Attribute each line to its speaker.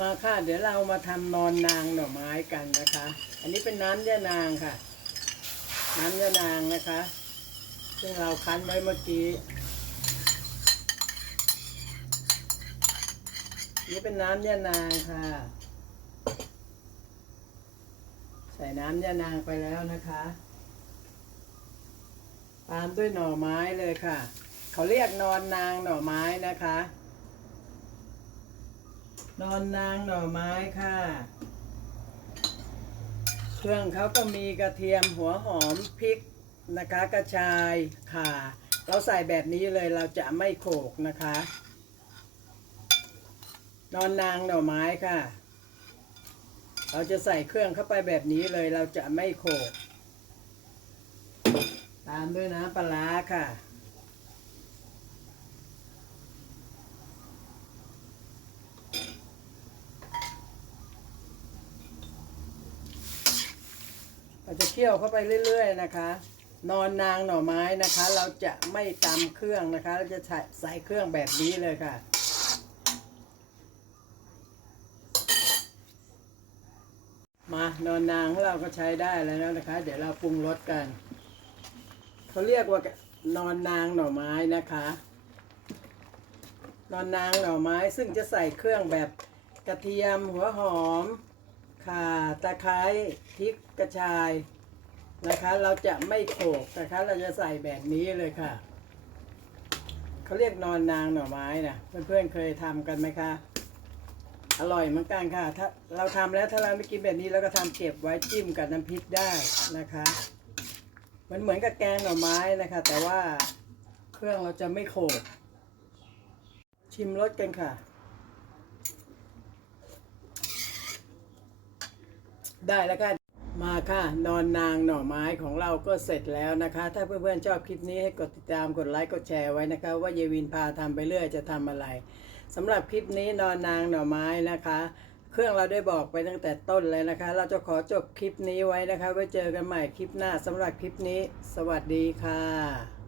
Speaker 1: มาค่ะ เดี๋ยวเรามาทำนอนนางหน่อไม้กันนะคะ อันนี้เป็นน้ำยานางค่ะ น้ำยานางนะคะ ซึ่งเราคั้นไว้เมื่อกี้นี่เป็นน้ำยานางค่ะ ใส่น้ำยานางไปแล้วนะคะตามด้วยหน่อไม้เลยค่ะ เขาเรียกนอนนางหน่อไม้นะคะ นอนนางหน่อไม้ค่ะ เครื่องเขาก็มีกระเทียมหัวหอมพริกนะคะกระชายข่าเราใส่แบบนี้เลยเราจะไม่โขกนะคะ นอนนางหน่อไม้ค่ะ เราจะใส่เครื่องเข้าไปแบบนี้เลยเราจะไม่โขก ตามด้วยน้ำปลาค่ะ เราจะเคี่ยวเข้าไปเรื่อย ๆ นะคะ นอนนางหน่อไม้นะคะ เราจะไม่ตำเครื่องนะคะ เราจะใส่ใสเครื่องแบบนี้เลยค่ะมานอนนางของเราก็ใช้ได้แล้วนะคะ เดี๋ยวเราปรุงรสกันเขาเรียกว่านอนนางหน่อไม้นะคะ นอนนางหน่อไม้ซึ่งจะใส่เครื่องแบบกระเทียมหัวหอม ข่าตะไคร้พริกกระชายนะคะ เราจะไม่โขลกนะคะ เราจะใส่แบบนี้เลยค่ะเขาเรียกนอนนางหน่อไม้นะเพื่อนๆเคยทำกันไหมคะ อร่อยเหมือนกันค่ะ ถ้าเราทำแล้วถ้าเราไม่กินแบบนี้เราก็ทำเก็บไว้จิ้มกับน้ำพริกได้นะคะมันเหมือนกับแกงหน่อไม้นะคะ แต่ว่าเครื่องเราจะไม่โขลกชิมรสกันค่ะ ได้แล้วค่ะมาค่ะนอนนางหน่อไม้ของเราก็เสร็จแล้วนะคะ ถ้าเพื่อนๆชอบคลิปนี้ให้กดติดตามกดไลค์กดแชร์ไว้นะคะ ว่าเยวินพาทำไปเรื่อยจะทำอะไรสำหรับคลิปนี้นอนนางหน่อไม้นะคะ เครื่องเราได้บอกไปตั้งแต่ต้นเลยนะคะ เราจะขอจบคลิปนี้ไว้นะคะไว้เจอกันใหม่คลิปหน้าสำหรับคลิปนี้ สวัสดีค่ะ